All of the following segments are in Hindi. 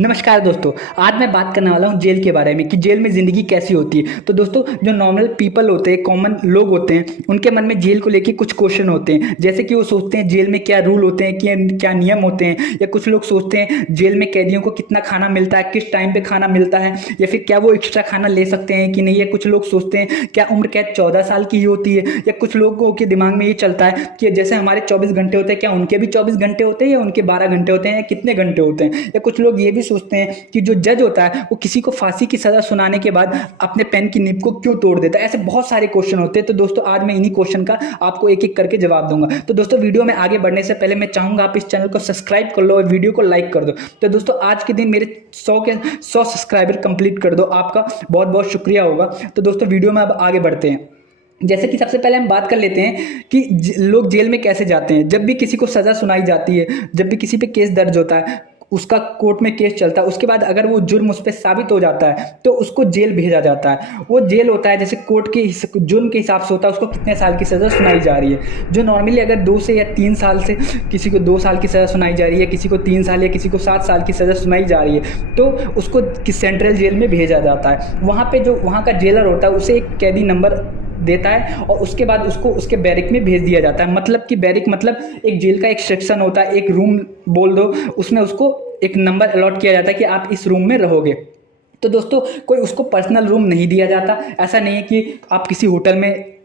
नमस्कार दोस्तों। आज मैं बात करने वाला हूँ जेल के बारे में कि जेल में ज़िंदगी कैसी होती है। तो दोस्तों, जो नॉर्मल पीपल होते हैं, कॉमन लोग होते हैं, उनके मन में जेल को लेके कुछ क्वेश्चन होते हैं। जैसे कि वो सोचते हैं जेल में क्या रूल होते हैं, क्या नियम होते हैं, या कुछ लोग सोचते हैं जेल में कैदियों को कितना खाना मिलता है, किस टाइम पे खाना मिलता है, या फिर क्या वो एक्स्ट्रा खाना ले सकते हैं कि नहीं। या कुछ लोग सोचते हैं क्या उम्र कैद 14 साल की ही होती है। या कुछ लोगों के दिमाग में ये चलता है कि जैसे हमारे 24 घंटे होते हैं, क्या उनके भी 24 घंटे होते हैं, या उनके 12 घंटे होते हैं, या कितने घंटे होते हैं। या कुछ लोग ये भी सोचते हैं कि जो जज होता है वो किसी को फांसी की सजा सुनाने के बाद अपने पेन की नीब को क्यों तोड़ देता है। ऐसे बहुत सारे क्वेश्चन होते हैं। तो दोस्तों, आज मैं इन्हीं क्वेश्चन का आपको एक एक करके जवाब दूंगा। तो दोस्तों, वीडियो में आगे बढ़ने से पहले मैं चाहूंगा आप इस चैनल को सब्सक्राइब कर लो और वीडियो को लाइक कर दो। तो दोस्तों, आज के दिन मेरे 100 सब्सक्राइबर कंप्लीट कर दो, आपका बहुत बहुत शुक्रिया होगा। तो दोस्तों, वीडियो में अब आगे बढ़ते हैं। जैसे कि सबसे पहले हम बात कर लेते हैं कि लोग जेल में कैसे जाते हैं। जब भी किसी को सजा सुनाई जाती है, जब भी किसी पे केस दर्ज होता है, उसका कोर्ट में केस चलता है, उसके बाद अगर वो जुर्म उस पर साबित हो जाता है तो उसको जेल भेजा जाता है। वो जेल होता है जैसे कोर्ट के जुर्म के हिसाब से होता है, उसको कितने साल की सज़ा सुनाई जा रही है। जो नॉर्मली अगर 2 से या 3 साल से किसी को 2 साल की सज़ा सुनाई जा रही है, किसी को 3 साल या किसी को 7 साल की सज़ा सुनाई जा रही है, तो उसको सेंट्रल जेल में भेजा जाता है। वहाँ पे जो वहाँ का जेलर होता है उसे एक कैदी नंबर देता है और उसके बाद उसको उसके बैरिक में भेज दिया जाता है। मतलब कि बैरिक मतलब एक जेल का एक सेक्शन होता है, एक रूम बोल दो, उसमें उसको एक नंबर अलॉट किया जाता है कि आप इस रूम में रहोगे। तो दोस्तों, कोई उसको पर्सनल रूम नहीं दिया जाता। ऐसा नहीं है कि आप किसी होटल में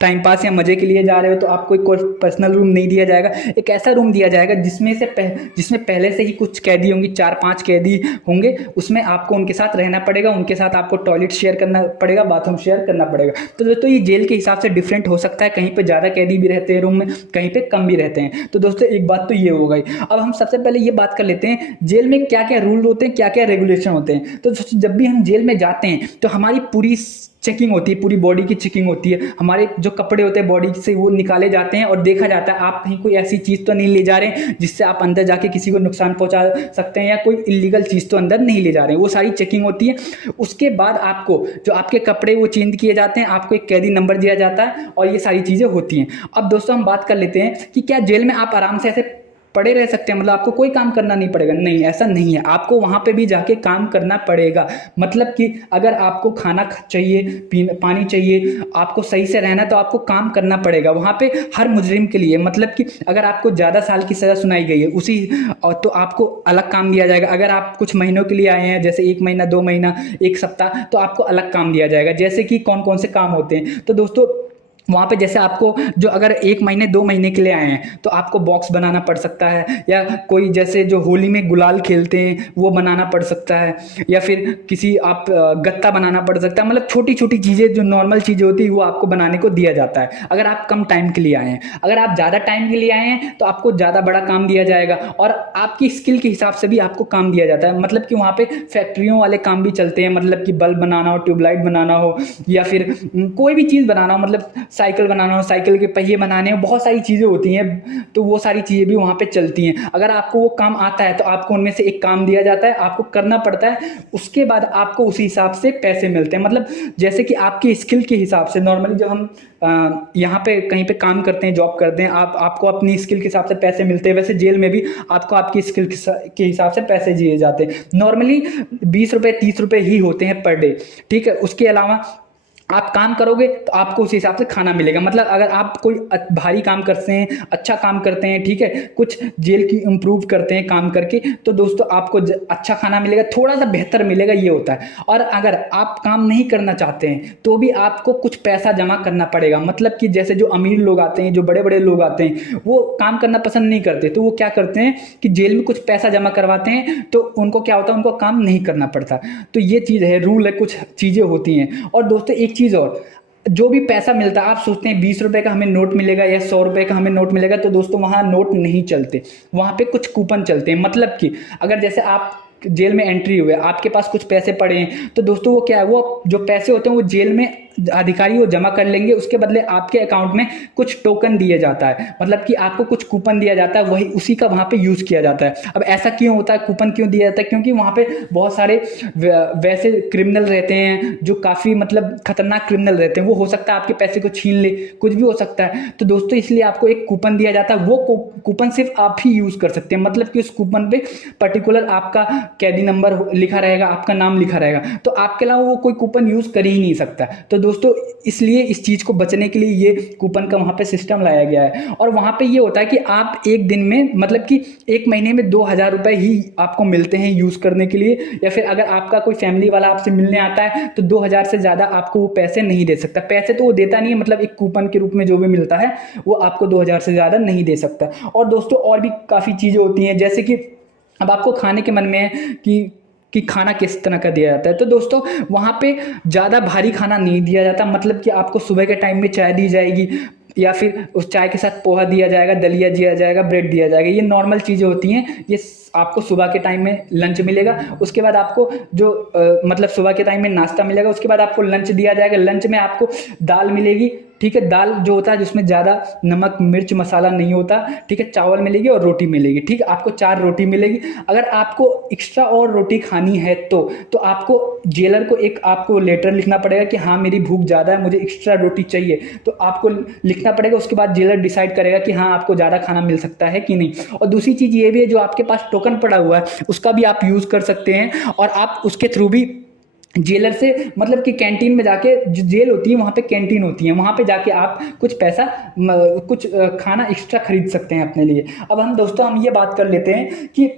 टाइम पास या मज़े के लिए जा रहे हो तो आपको कोई पर्सनल रूम नहीं दिया जाएगा। एक ऐसा रूम दिया जाएगा जिसमें पहले से ही कुछ कैदी होंगे, 4-5 कैदी होंगे। उसमें आपको उनके साथ रहना पड़ेगा, उनके साथ आपको टॉयलेट शेयर करना पड़ेगा, बाथरूम शेयर करना पड़ेगा। तो दोस्तों, ये जेल के हिसाब से डिफरेंट हो सकता है। कहीं पर ज़्यादा कैदी भी रहते हैं रूम में, कहीं पर कम भी रहते हैं। तो दोस्तों, एक बात तो ये हो गई। अब हम सबसे पहले ये बात कर लेते हैं जेल में क्या क्या रूल होते हैं, क्या क्या रेगुलेशन होते हैं। तो दोस्तों, जब भी हम जेल में जाते हैं तो हमारी पूरी चेकिंग होती है, पूरी बॉडी की चेकिंग होती है। हमारे जो कपड़े होते हैं बॉडी से वो निकाले जाते हैं और देखा जाता है आप कहीं कोई ऐसी चीज़ तो नहीं ले जा रहे हैं जिससे आप अंदर जाके किसी को नुकसान पहुंचा सकते हैं, या कोई इलीगल चीज़ तो अंदर नहीं ले जा रहे हैं। वो सारी चेकिंग होती है। उसके बाद आपको जो आपके कपड़े वो चेंज किए जाते हैं, आपको एक कैदी नंबर दिया जाता है और ये सारी चीज़ें होती हैं। अब दोस्तों, हम बात कर लेते हैं कि क्या जेल में आप आराम से ऐसे पड़े रह सकते हैं, मतलब आपको कोई काम करना नहीं पड़ेगा। नहीं, ऐसा नहीं है। आपको वहाँ पे भी जाके काम करना पड़ेगा। मतलब कि अगर आपको खाना चाहिए, पानी चाहिए, आपको सही से रहना, तो आपको काम करना पड़ेगा वहाँ पे हर मुजरिम के लिए। मतलब कि अगर आपको ज़्यादा साल की सज़ा सुनाई गई है तो आपको अलग काम दिया जाएगा। अगर आप कुछ महीनों के लिए आए हैं, जैसे 1 महीना, 2 महीना, 1 सप्ताह, तो आपको अलग काम दिया जाएगा। जैसे कि कौन कौन से काम होते हैं, तो दोस्तों, वहाँ पे जैसे आपको जो अगर 1 महीने 2 महीने के लिए आए हैं तो आपको बॉक्स बनाना पड़ सकता है, या कोई जैसे जो होली में गुलाल खेलते हैं वो बनाना पड़ सकता है, या फिर किसी आप गत्ता बनाना पड़ सकता है। मतलब छोटी छोटी चीज़ें जो नॉर्मल चीज़ें होती है वो आपको बनाने को दिया जाता है अगर आप कम टाइम के लिए आए हैं। अगर आप ज़्यादा टाइम के लिए आए हैं तो आपको ज़्यादा बड़ा काम दिया जाएगा और आपकी स्किल के हिसाब से भी आपको काम दिया जाता है। मतलब कि वहाँ पे फैक्ट्रियों वाले काम भी चलते हैं, मतलब कि बल्ब बनाना हो, ट्यूबलाइट बनाना हो, या फिर कोई भी चीज़ बनाना हो, मतलब साइकिल बनाना हो, साइकिल के पहिए बनाने हो, बहुत सारी चीज़ें होती हैं। तो वो सारी चीज़ें भी वहाँ पे चलती हैं। अगर आपको वो काम आता है तो आपको उनमें से एक काम दिया जाता है, आपको करना पड़ता है। उसके बाद आपको उसी हिसाब से पैसे मिलते हैं। मतलब जैसे कि आपकी स्किल के हिसाब से नॉर्मली जब हम यहाँ पे कहीं पे काम करते हैं, जॉब करते हैं, आपको अपनी स्किल के हिसाब से पैसे मिलते हैं। वैसे जेल में भी आपको आपकी स्किल के हिसाब से पैसे दिए जाते हैं। नॉर्मली 20 रुपये 30 रुपये ही होते हैं पर डे, ठीक है। उसके अलावा आप काम करोगे तो आपको उस हिसाब से खाना मिलेगा। मतलब अगर आप कोई भारी काम करते हैं, अच्छा काम करते हैं, ठीक है, कुछ जेल की इम्प्रूव करते हैं काम करके, तो दोस्तों आपको अच्छा खाना मिलेगा, थोड़ा सा बेहतर मिलेगा, ये होता है। और अगर आप काम नहीं करना चाहते हैं तो भी आपको कुछ पैसा जमा करना पड़ेगा। मतलब कि जैसे जो अमीर लोग आते हैं, जो बड़े बड़े लोग आते हैं, वो काम करना पसंद नहीं करते, तो वो क्या करते हैं कि जेल में कुछ पैसा जमा करवाते हैं, तो उनको क्या होता है, उनको काम नहीं करना पड़ता। तो ये चीज़ है, रूल है, कुछ चीज़ें होती हैं। और दोस्तों, एक चीज़ और, जो भी पैसा मिलता है, आप सोचते हैं 20 रुपए का हमें नोट मिलेगा या 100 रुपए का हमें नोट मिलेगा, तो दोस्तों वहाँ नोट नहीं चलते, वहाँ पे कुछ कूपन चलते हैं। मतलब कि अगर जैसे आप जेल में एंट्री हुए, आपके पास कुछ पैसे पड़े हैं, तो दोस्तों वो क्या है, वो जो पैसे होते हैं वो जेल में अधिकारी वो जमा कर लेंगे, उसके बदले आपके अकाउंट में कुछ टोकन दिया जाता है, मतलब कि आपको कुछ कूपन दिया जाता है, वही उसी का वहाँ पे यूज़ किया जाता है। अब ऐसा क्यों होता है, कूपन क्यों दिया जाता है? क्योंकि वहाँ पे बहुत सारे वैसे क्रिमिनल रहते हैं जो काफ़ी मतलब खतरनाक क्रिमिनल रहते हैं, वो हो सकता है आपके पैसे को छीन ले, कुछ भी हो सकता है। तो दोस्तों इसलिए आपको एक कूपन दिया जाता है, वो कूपन सिर्फ आप ही यूज़ कर सकते हैं, मतलब कि उस कूपन पे पर्टिकुलर आपका कैदी नंबर लिखा रहेगा, आपका नाम लिखा रहेगा, तो आपके अलावा वो कोई कूपन यूज़ कर ही नहीं सकता। तो दोस्तों इसलिए इस चीज़ को बचने के लिए ये कूपन का वहाँ पे सिस्टम लाया गया है। और वहाँ पे ये होता है कि आप एक दिन में मतलब कि एक महीने में 2,000 रुपये ही आपको मिलते हैं यूज़ करने के लिए, या फिर अगर आपका कोई फैमिली वाला आपसे मिलने आता है तो 2,000 से ज़्यादा आपको वो पैसे नहीं दे सकता। पैसे तो वो देता नहीं है, मतलब एक कूपन के रूप में जो भी मिलता है वो आपको 2,000 से ज़्यादा नहीं दे सकता। और दोस्तों और भी काफ़ी चीज़ें होती हैं, जैसे कि अब आपको खाने के मन में है कि खाना किस तरह का दिया जाता है, तो दोस्तों वहाँ पे ज़्यादा भारी खाना नहीं दिया जाता, मतलब कि आपको सुबह के टाइम में चाय दी जाएगी, या फिर उस चाय के साथ पोहा दिया जाएगा, दलिया दिया जाएगा, ब्रेड दिया जाएगा, ये नॉर्मल चीज़ें होती हैं। ये आपको सुबह के टाइम में लंच मिलेगा, उसके बाद आपको जो मतलब सुबह के टाइम में नाश्ता मिलेगा, उसके बाद आपको लंच दिया जाएगा। लंच में आपको दाल मिलेगी, ठीक है, दाल जो होता है जिसमें ज़्यादा नमक मिर्च मसाला नहीं होता, ठीक है, चावल मिलेगी और रोटी मिलेगी, ठीक है, आपको 4 रोटी मिलेगी। अगर आपको एक्स्ट्रा और रोटी खानी है तो आपको जेलर को एक आपको लेटर लिखना पड़ेगा कि हाँ मेरी भूख ज़्यादा है, मुझे एक्स्ट्रा रोटी चाहिए, तो आपको लिखना पड़ेगा। उसके बाद जेलर डिसाइड करेगा कि हाँ आपको ज़्यादा खाना मिल सकता है कि नहीं। और दूसरी चीज़ ये भी है, जो आपके पास टोकन पड़ा हुआ है उसका भी आप यूज़ कर सकते हैं, और आप उसके थ्रू भी जेलर से मतलब कि कैंटीन में जाके, जो जेल होती है वहाँ पे कैंटीन होती है, वहाँ पे जाके आप कुछ पैसा कुछ खाना एक्स्ट्रा खरीद सकते हैं अपने लिए। अब हम ये बात कर लेते हैं कि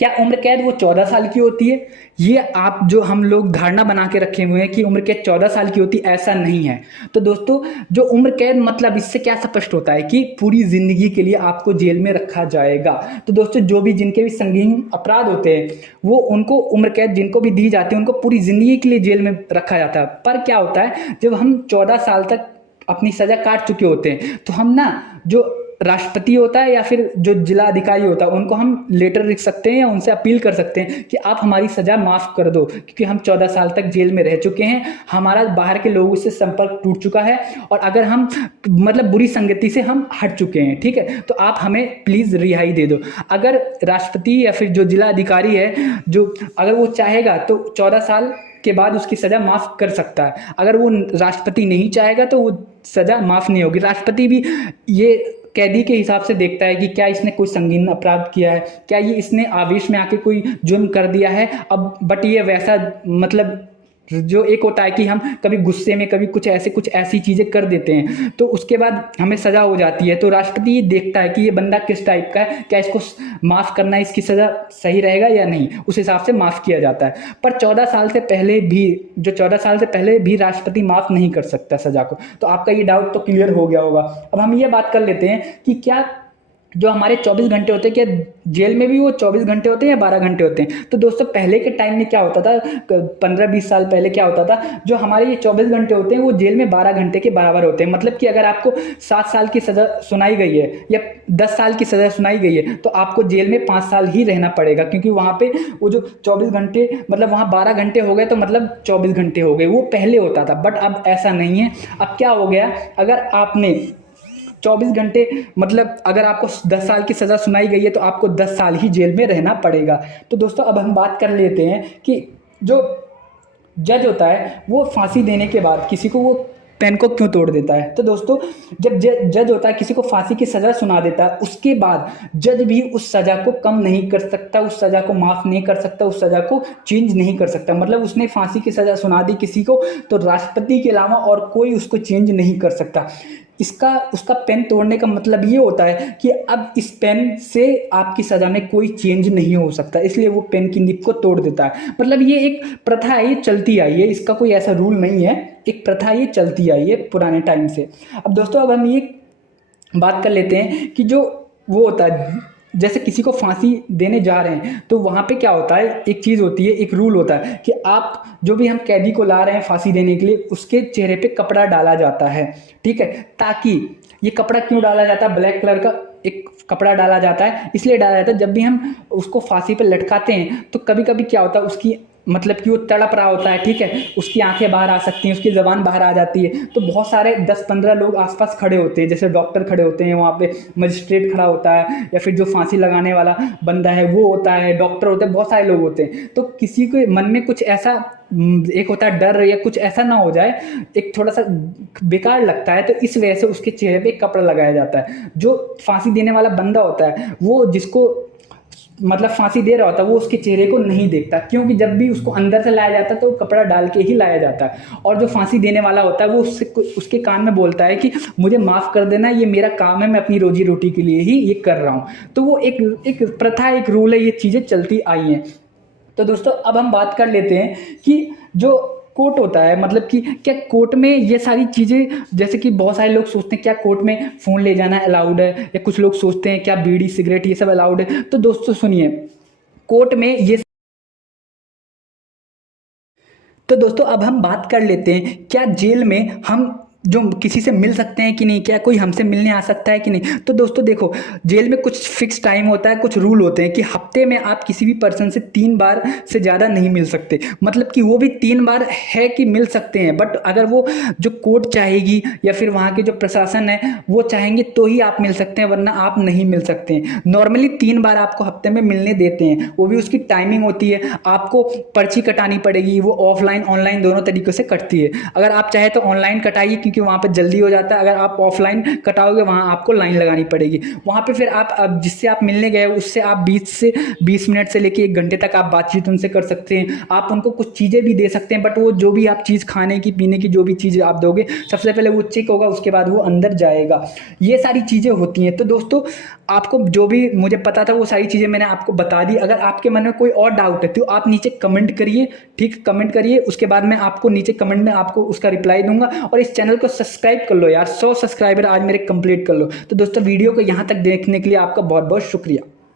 क्या उम्र कैद वो 14 साल की होती है? ये आप जो हम लोग धारणा बना के रखे हुए हैं कि उम्र कैद 14 साल की होती, ऐसा नहीं है। तो दोस्तों जो उम्र कैद मतलब इससे क्या स्पष्ट होता है कि पूरी जिंदगी के लिए आपको जेल में रखा जाएगा। तो दोस्तों जो भी जिनके भी संगीन अपराध होते हैं वो उनको उम्र कैद जिनको भी दी जाती है उनको पूरी जिंदगी के लिए जेल में रखा जाता है। पर क्या होता है, जब हम 14 साल तक अपनी सजा काट चुके होते हैं तो हम ना, जो राष्ट्रपति होता है या फिर जो जिला अधिकारी होता है, उनको हम लेटर लिख सकते हैं या उनसे अपील कर सकते हैं कि आप हमारी सज़ा माफ़ कर दो, क्योंकि हम 14 साल तक जेल में रह चुके हैं, हमारा बाहर के लोगों से संपर्क टूट चुका है, और अगर हम मतलब बुरी संगति से हम हट चुके हैं, ठीक है, तो आप हमें प्लीज़ रिहाई दे दो। अगर राष्ट्रपति या फिर जो जिला अधिकारी है, जो अगर वो चाहेगा तो 14 साल के बाद उसकी सज़ा माफ़ कर सकता है। अगर वो राष्ट्रपति नहीं चाहेगा तो वो सज़ा माफ़ नहीं होगी। राष्ट्रपति भी ये कैदी के हिसाब से देखता है कि क्या इसने कोई संगीन अपराध किया है, क्या ये इसने आवेश में आके कोई जुर्म कर दिया है। अब बट ये वैसा मतलब जो एक होता है कि हम कभी गुस्से में कभी कुछ ऐसी चीज़ें कर देते हैं तो उसके बाद हमें सज़ा हो जाती है, तो राष्ट्रपति ये देखता है कि ये बंदा किस टाइप का है, क्या इसको माफ़ करना, इसकी सज़ा सही रहेगा या नहीं, उस हिसाब से माफ़ किया जाता है। पर 14 साल से पहले भी राष्ट्रपति माफ़ नहीं कर सकता सज़ा को। तो आपका ये डाउट तो क्लियर हो गया होगा। अब हम ये बात कर लेते हैं कि क्या जो हमारे 24 घंटे होते हैं, क्या जेल में भी वो 24 घंटे होते हैं या 12 घंटे होते हैं? तो दोस्तों पहले के टाइम में क्या होता था, 15-20 साल पहले क्या होता था, जो हमारे ये 24 घंटे होते हैं वो जेल में 12 घंटे के बराबर होते हैं। मतलब कि अगर आपको 7 साल की सज़ा सुनाई गई है या 10 साल की सज़ा सुनाई गई है तो आपको जेल में 5 साल ही रहना पड़ेगा, क्योंकि वहाँ पे वो जो 24 घंटे मतलब वहाँ 12 घंटे हो गए तो मतलब 24 घंटे हो गए, वो पहले होता था। बट अब ऐसा नहीं है। अब क्या हो गया, अगर आपने 24 घंटे मतलब अगर आपको 10 साल की सज़ा सुनाई गई है तो आपको 10 साल ही जेल में रहना पड़ेगा। तो दोस्तों अब हम बात कर लेते हैं कि जो जज होता है वो फांसी देने के बाद किसी को वो पेन को क्यों तोड़ देता है। तो दोस्तों जब जज होता है किसी को फांसी की सज़ा सुना देता है, उसके बाद जज भी उस सज़ा को कम नहीं कर सकता, उस सज़ा को माफ़ नहीं कर सकता, उस सज़ा को चेंज नहीं कर सकता। मतलब उसने फांसी की सज़ा सुना दी किसी को तो राष्ट्रपति के अलावा और कोई उसको चेंज नहीं कर सकता। उसका पेन तोड़ने का मतलब ये होता है कि अब इस पेन से आपकी सज़ा में कोई चेंज नहीं हो सकता, इसलिए वो पेन की निब को तोड़ देता है। मतलब ये एक प्रथा है, ये चलती आई है, इसका कोई ऐसा रूल नहीं है, एक प्रथा ये चलती आई है पुराने टाइम से। अब दोस्तों अब हम ये बात कर लेते हैं कि जो वो होता है जैसे किसी को फांसी देने जा रहे हैं तो वहाँ पे क्या होता है, एक चीज़ होती है, एक रूल होता है कि आप जो भी हम कैदी को ला रहे हैं फांसी देने के लिए उसके चेहरे पे कपड़ा डाला जाता है, ठीक है। ताकि ये कपड़ा क्यों डाला जाता है, ब्लैक कलर का एक कपड़ा डाला जाता है, इसलिए डाला जाता है जब भी हम उसको फांसी पे लटकाते हैं तो कभी कभी क्या होता है उसकी मतलब कि वो तड़प रहा होता है, ठीक है, उसकी आंखें बाहर आ सकती हैं, उसकी ज़बान बाहर आ जाती है, तो बहुत सारे 10-15 लोग आसपास खड़े होते हैं, जैसे डॉक्टर खड़े होते हैं वहाँ पे, मजिस्ट्रेट खड़ा होता है, या फिर जो फांसी लगाने वाला बंदा है वो होता है, डॉक्टर होते हैं, बहुत सारे लोग होते हैं। तो किसी के मन में कुछ ऐसा एक होता है डर, या कुछ ऐसा ना हो जाए, एक थोड़ा सा बेकार लगता है, तो इस वजह से उसके चेहरे पे एक कपड़ा लगाया जाता है। जो फांसी देने वाला बंदा होता है वो जिसको मतलब फांसी दे रहा होता है वो उसके चेहरे को नहीं देखता, क्योंकि जब भी उसको अंदर से लाया जाता है तो कपड़ा डाल के ही लाया जाता है। और जो फांसी देने वाला होता है वो उससे उसके कान में बोलता है कि मुझे माफ़ कर देना, ये मेरा काम है, मैं अपनी रोजी रोटी के लिए ही ये कर रहा हूँ। तो वो एक एक प्रथा, एक रूल है, ये चीज़ें चलती आई हैं। तो दोस्तों अब हम बात कर लेते हैं कि जो कोर्ट होता है, मतलब कि क्या कोर्ट में ये सारी चीज़ें, जैसे कि बहुत सारे लोग सोचते हैं क्या कोर्ट में फ़ोन ले जाना अलाउड है, या कुछ लोग सोचते हैं क्या बीड़ी सिगरेट ये सब अलाउड है। तो दोस्तों सुनिए, कोर्ट में ये, तो दोस्तों अब हम बात कर लेते हैं क्या जेल में हम जो किसी से मिल सकते हैं कि नहीं, क्या कोई हमसे मिलने आ सकता है कि नहीं। तो दोस्तों देखो, जेल में कुछ फिक्स टाइम होता है, कुछ रूल होते हैं कि हफ्ते में आप किसी भी पर्सन से 3 बार से ज़्यादा नहीं मिल सकते। मतलब कि वो भी 3 बार है कि मिल सकते हैं, बट अगर वो जो कोर्ट चाहेगी या फिर वहाँ के जो प्रशासन है वो चाहेंगे तो ही आप मिल सकते हैं, वरना आप नहीं मिल सकते हैं। नॉर्मली 3 बार आपको हफ्ते में मिलने देते हैं, वो भी उसकी टाइमिंग होती है, आपको पर्ची कटानी पड़ेगी, वो ऑफलाइन ऑनलाइन दोनों तरीक़ों से कटती है। अगर आप चाहे तो ऑनलाइन कटाइए क्योंकि वहाँ पे जल्दी हो जाता है, अगर आप ऑफलाइन कटाओगे वहाँ आपको लाइन लगानी पड़ेगी। वहाँ पे फिर आप अब जिससे आप मिलने गए उससे आप 20 मिनट से लेके 1 घंटे तक आप बातचीत उनसे कर सकते हैं। आप उनको कुछ चीज़ें भी दे सकते हैं, बट वो जो भी आप चीज़ खाने की पीने की जो भी चीज़ आप दोगे सबसे पहले वो चेक होगा, उसके बाद वो अंदर जाएगा। ये सारी चीज़ें होती हैं। तो दोस्तों आपको जो भी मुझे पता था वो सारी चीज़ें मैंने आपको बता दी। अगर आपके मन में कोई और डाउट है तो आप नीचे कमेंट करिए, ठीक, कमेंट करिए, उसके बाद मैं आपको नीचे कमेंट में आपको उसका रिप्लाई दूंगा। और इस चैनल को सब्सक्राइब कर लो यार, 100 सब्सक्राइबर आज मेरे कंप्लीट कर लो। तो दोस्तों वीडियो को यहाँ तक देखने के लिए आपका बहुत बहुत शुक्रिया।